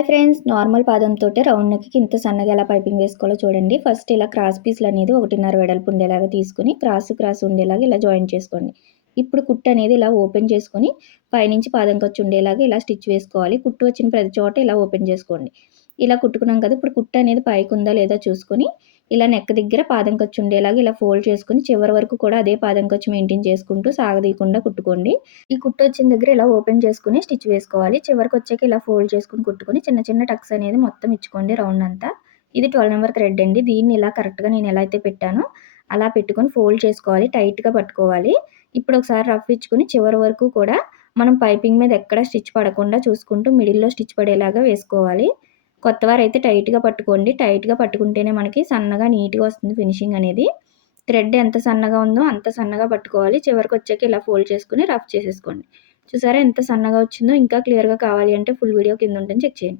Hi friends, normal పాదంతోటే round నెక్‌కి ఇంత సన్నగా ఎలా పైపింగ్ వేసుకోవాలో చూడండి. ఫస్ట్ ఇలా క్రాస్ పీస్‌లనేది 1.5 వెడల్పు ఉండేలాగా తీసుకొని క్రాస్ ఉండేలాగా ఇలా జాయిన్ చేసుకోండి. ఇప్పుడు కుట్టు అనేది ఇలా ఓపెన్ చేసుకొని పైనుంచి పాదం ఖర్చు ఉండేలాగా ఇలా స్టిచ్ వేసుకోవాలి. కుట్టు వచ్చిన ప్రతి చోట ఇలా ఓపెన్ చేసుకోండి. ఇలా కుట్టుకున్నాం కదా! ఇప్పుడు కుట్టు అనేది పైకుందా లేదా చూసుకొని ఇలా నెక్ దగ్గర పాదం ఖర్చు ఉండేలాగా ఇలా ఫోల్డ్ చేసుకొని చివరి వరకు కూడా అదే పాదం ఖర్చు మెయింటైన్ చేసుకుంటూ సాగదీయకుండా కుట్టుకోండి. ఈ కుట్టు వచ్చిన దగ్గర ఇలా ఓపెన్ చేసుకొని స్టిచ్ వేసుకోవాలి. చివరికొచ్చాక ఇలా ఫోల్డ్ చేసుకొని కుట్టుకొని చిన్న చిన్న టక్స్ అనేది మొత్తం ఇచ్చుకోండి రౌండ్ అంతా. ఇది 12 నంబర్ థ్రెడ్ అండి. దీన్ని ఇలా కరెక్ట్‌గా నేను ఎలా అయితే పెట్టానో అలా పెట్టుకొని ఫోల్డ్ చేసుకోవాలి. టైట్‌గా పట్టుకోవాలి. ఇప్పుడు ఒకసారి రఫ్ ఇచ్చుకొని చివరి వరకు కూడా మనం పైపింగ్ మీద ఎక్కడ స్టిచ్ పడకుండా చూసుకుంటూ మిడిల్‌లో స్టిచ్ పడేలాగా వేసుకోవాలి. కొత్తవారైతే టైట్‌గా పట్టుకోండి. టైట్‌గా పట్టుకుంటేనే మనకి సన్నగా నీట్‌గా వస్తుంది ఫినిషింగ్ అనేది. థ్రెడ్ ఎంత సన్నగా ఉందో అంత సన్నగా పట్టుకోవాలి. చివరికొచ్చాక ఇలా ఫోల్డ్ చేసుకొని రఫ్ చేసేసుకోండి. చూసారా ఎంత సన్నగా వచ్చిందో? ఇంకా క్లియర్‌గా కావాలి అంటే ఫుల్ వీడియో కింద ఉంటుంది చెక్ చేయండి.